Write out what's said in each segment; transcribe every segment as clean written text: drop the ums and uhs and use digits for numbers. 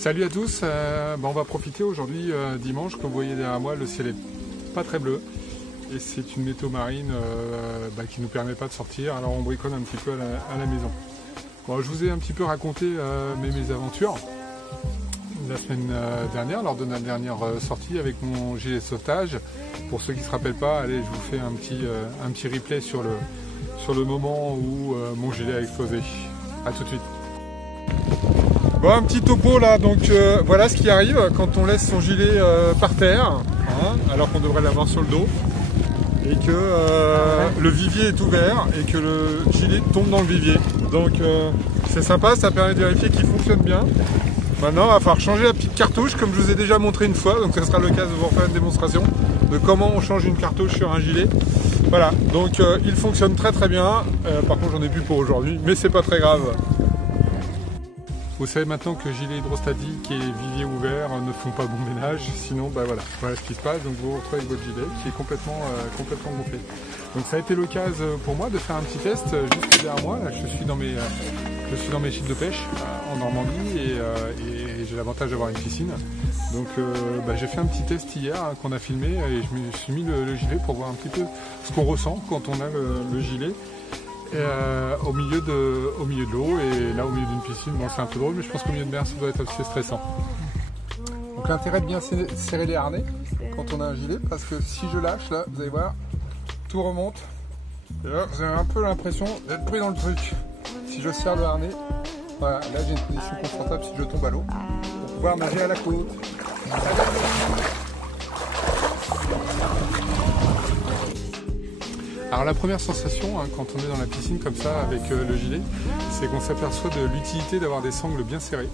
Salut à tous, on va profiter aujourd'hui dimanche. Comme vous voyez derrière moi, le ciel est pas très bleu et c'est une météo marine qui nous permet pas de sortir, alors on bricole un petit peu à la maison. Bon, je vous ai un petit peu raconté mes aventures la semaine dernière, lors de notre dernière sortie avec mon gilet de sauvetage. Pour ceux qui ne se rappellent pas, allez, je vous fais un petit replay sur le moment où mon gilet a explosé. A tout de suite. Bon, un petit topo là, donc voilà ce qui arrive quand on laisse son gilet par terre, hein, alors qu'on devrait l'avoir sur le dos, et que le vivier est ouvert et que le gilet tombe dans le vivier. Donc c'est sympa, ça permet de vérifier qu'il fonctionne bien. Maintenant, il va falloir changer la petite cartouche, comme je vous ai déjà montré une fois, donc ça sera l'occasion de vous refaire une démonstration de comment on change une cartouche sur un gilet. Voilà, donc il fonctionne très très bien. Par contre, j'en ai plus pour aujourd'hui, mais c'est pas très grave. Vous savez maintenant que gilet hydrostatique et vivier ouvert ne font pas bon ménage, sinon voilà ce qui se passe. Donc vous vous retrouvez avec votre gilet qui est complètement gonflé. Donc ça a été l'occasion pour moi de faire un petit test juste derrière moi. Là, je suis dans mes gîtes de pêche en Normandie et j'ai l'avantage d'avoir une piscine. Donc j'ai fait un petit test hier qu'on a filmé et je me suis mis le gilet pour voir un petit peu ce qu'on ressent quand on a le gilet. Au milieu de l'eau, et là au milieu d'une piscine, bon c'est un peu drôle, mais je pense qu'au milieu de mer ça doit être assez stressant. Donc l'intérêt de bien serrer les harnais quand on a un gilet, parce que si je lâche là, vous allez voir, tout remonte, et là vous avez un peu l'impression d'être pris dans le truc. Si je serre le harnais, voilà, là j'ai une position confortable si je tombe à l'eau, pour pouvoir nager à la côte. Alors la première sensation quand on est dans la piscine comme ça avec le gilet, c'est qu'on s'aperçoit de l'utilité d'avoir des sangles bien serrées.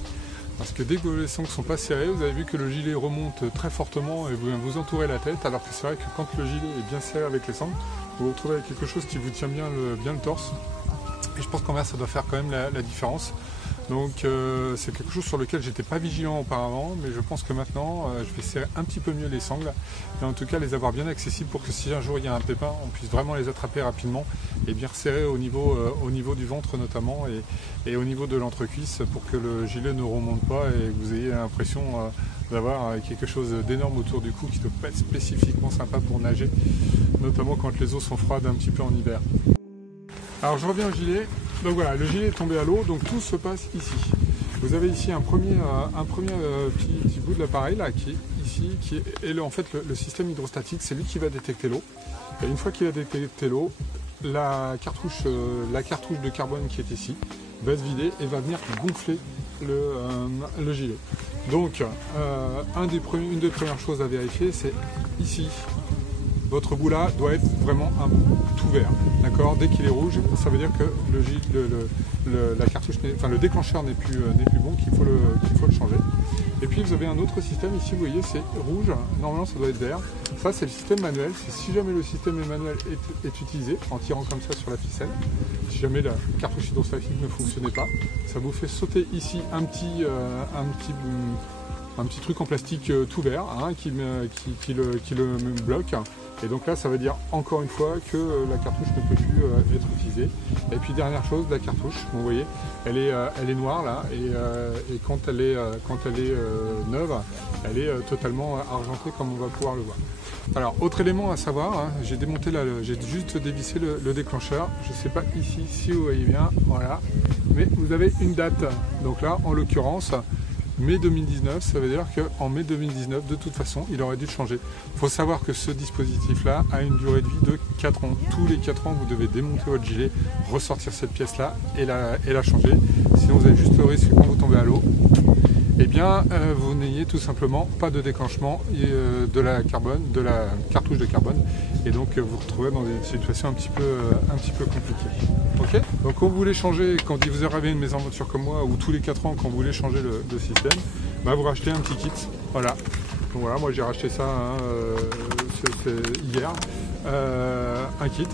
Parce que dès que les sangles ne sont pas serrées, vous avez vu que le gilet remonte très fortement et vous entourez la tête, alors que c'est vrai que quand le gilet est bien serré avec les sangles, vous vous retrouvez avec quelque chose qui vous tient bien le torse. Et je pense qu'en mer ça doit faire quand même la différence. Donc c'est quelque chose sur lequel j'étais pas vigilant auparavant, mais je pense que maintenant je vais serrer un petit peu mieux les sangles, et en tout cas les avoir bien accessibles pour que si un jour il y a un pépin, on puisse vraiment les attraper rapidement et bien resserrer au niveau du ventre notamment et au niveau de l'entrecuisse, pour que le gilet ne remonte pas et que vous ayez l'impression d'avoir quelque chose d'énorme autour du cou qui doit pas être spécifiquement sympa pour nager, notamment quand les eaux sont froides un petit peu en hiver. Alors je reviens au gilet. Donc voilà, le gilet est tombé à l'eau, donc tout se passe ici. Vous avez ici un premier petit bout de l'appareil là qui est ici, qui est en fait le système hydrostatique, c'est lui qui va détecter l'eau. Et une fois qu'il va détecter l'eau, la cartouche de carbone qui est ici va se vider et va venir gonfler le gilet. Donc une des premières choses à vérifier, c'est ici. Votre bout là doit être vraiment un bout tout vert, d'accord. Dès qu'il est rouge, ça veut dire que le déclencheur n'est plus bon, qu'il faut le changer. Et puis vous avez un autre système ici, vous voyez, c'est rouge. Normalement, ça doit être vert. Ça, c'est le système manuel. C'est si jamais le système manuel est utilisé en tirant comme ça sur la ficelle. Si jamais la cartouche hydrostatique ne fonctionnait pas, ça vous fait sauter ici un petit truc en plastique tout vert qui le bloque. Et donc là, ça veut dire encore une fois que la cartouche ne peut plus être utilisée. Et puis dernière chose, la cartouche, vous voyez, elle est noire là, et quand elle est neuve, elle est totalement argentée comme on va pouvoir le voir. Alors autre élément à savoir, j'ai juste dévissé le déclencheur. Je ne sais pas ici si vous voyez bien, voilà, mais vous avez une date. Donc là, en l'occurrence, mai 2019, ça veut dire qu'en mai 2019, de toute façon, il aurait dû changer. Il faut savoir que ce dispositif-là a une durée de vie de 4 ans. Tous les 4 ans, vous devez démonter votre gilet, ressortir cette pièce-là et la changer. Sinon, vous avez juste le risque quand vous tombez à l'eau, eh bien, vous n'ayez tout simplement pas de déclenchement de la cartouche de carbone, et donc vous vous retrouvez dans des situations un petit peu compliquées. Ok. Donc quand vous voulez changer, quand vous avez une maison en voiture comme moi, ou tous les 4 ans quand vous voulez changer le système, vous rachetez un petit kit. Voilà. Donc voilà, moi j'ai racheté ça hier, un kit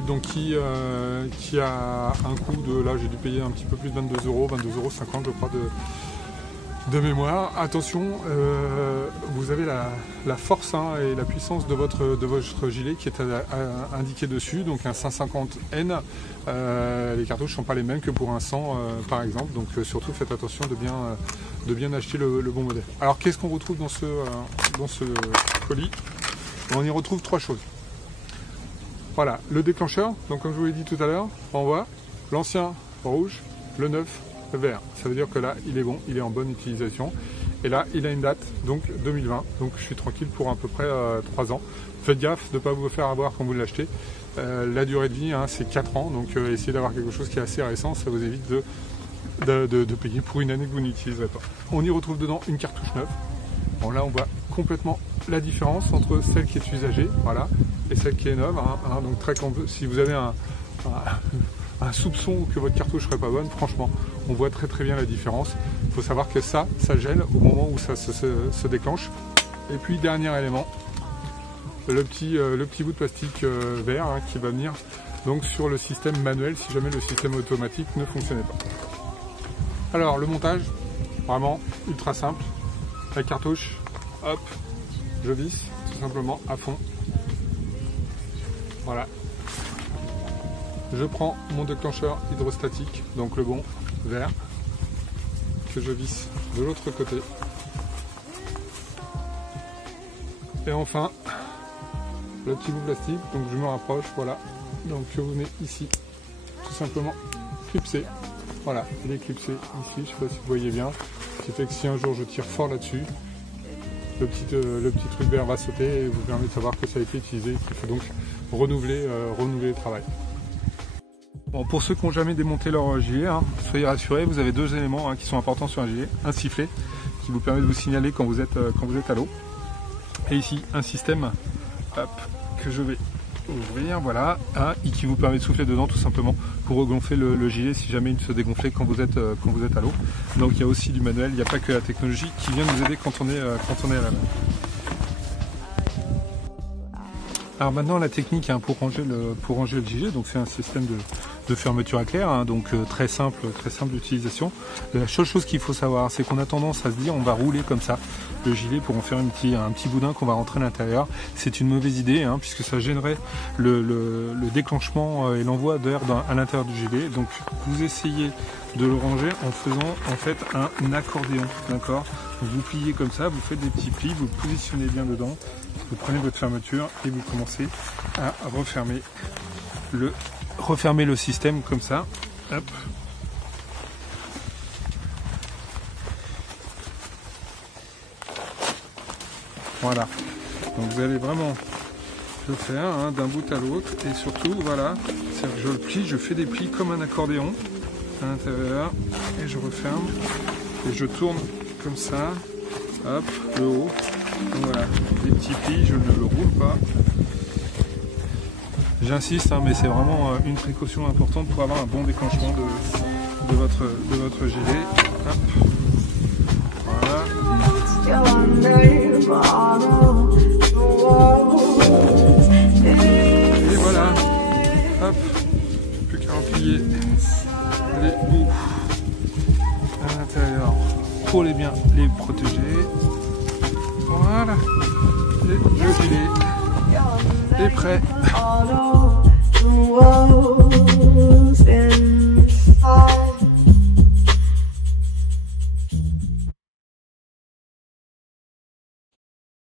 donc qui a un coût de, là j'ai dû payer un petit peu plus de 22 €, 22,50 € je crois de mémoire. Attention, vous avez la force et la puissance de votre gilet qui est indiqué dessus, donc un 550N. Les cartouches ne sont pas les mêmes que pour un 100 par exemple, donc surtout faites attention de bien acheter le bon modèle. Alors qu'est-ce qu'on retrouve dans ce colis? On y retrouve 3 choses. Voilà, le déclencheur, donc comme je vous l'ai dit tout à l'heure, on voit l'ancien rouge, le neuf vert. Ça veut dire que là, il est bon, il est en bonne utilisation. Et là, il a une date, donc 2020. Donc je suis tranquille pour à peu près 3 ans. Faites gaffe de ne pas vous faire avoir quand vous l'achetez. La durée de vie, c'est 4 ans. Donc essayez d'avoir quelque chose qui est assez récent. Ça vous évite de payer pour une année que vous n'utiliserez pas. On y retrouve dedans une cartouche neuve. Bon, là, on voit complètement la différence entre celle qui est usagée, voilà, et celle qui est neuve. Donc si vous avez un soupçon que votre cartouche serait pas bonne, franchement, on voit très bien la différence. Il faut savoir que ça gèle au moment où ça se déclenche. Et puis dernier élément, le petit bout de plastique vert qui va venir donc sur le système manuel si jamais le système automatique ne fonctionnait pas. Alors le montage, vraiment ultra simple. La cartouche, hop, je visse tout simplement à fond. Voilà. Je prends mon déclencheur hydrostatique, donc le bon vert, que je visse de l'autre côté. Et enfin, le petit bout plastique, donc je me rapproche, voilà. Donc vous venez ici, tout simplement clipser. Voilà, il est clipsé ici, je ne sais pas si vous voyez bien. Ce qui fait que si un jour je tire fort là-dessus, le petit truc vert va sauter et vous permet de savoir que ça a été utilisé, qu'il faut donc renouveler le travail. Bon, pour ceux qui n'ont jamais démonté leur gilet, soyez rassurés, vous avez 2 éléments qui sont importants sur un gilet. Un sifflet qui vous permet de vous signaler quand vous êtes à l'eau. Et ici, un système que je vais ouvrir, voilà, et qui vous permet de souffler dedans tout simplement pour regonfler le gilet si jamais il se dégonflait quand vous êtes à l'eau. Donc il y a aussi du manuel, il n'y a pas que la technologie qui vient nous aider quand on est à la mer. Alors maintenant la technique pour ranger le gilet, donc c'est un système de fermeture à clair, donc très simple d'utilisation. La seule chose qu'il faut savoir, c'est qu'on a tendance à se dire on va rouler comme ça le gilet pour en faire un petit boudin qu'on va rentrer à l'intérieur. C'est une mauvaise idée puisque ça gênerait le déclenchement et l'envoi d'air à l'intérieur du gilet. Donc vous essayez de le ranger en faisant en fait un accordéon, d'accord? Vous pliez comme ça, vous faites des petits plis, vous positionnez bien dedans, vous prenez votre fermeture et vous commencez à refermer le système comme ça. Hop. Voilà. Donc vous allez vraiment le faire d'un bout à l'autre et surtout voilà, c'est-à-dire que je le plie, je fais des plis comme un accordéon à l'intérieur et je referme et je tourne comme ça, hop, le haut. Donc voilà, des petits plis, je ne le roule pas. J'insiste, mais c'est vraiment une précaution importante pour avoir un bon déclenchement de votre gilet. Hop. Voilà. Et voilà. Hop. Plus qu'à replier les bouts à l'intérieur pour bien les protéger. Voilà. Et le gilet est prêt.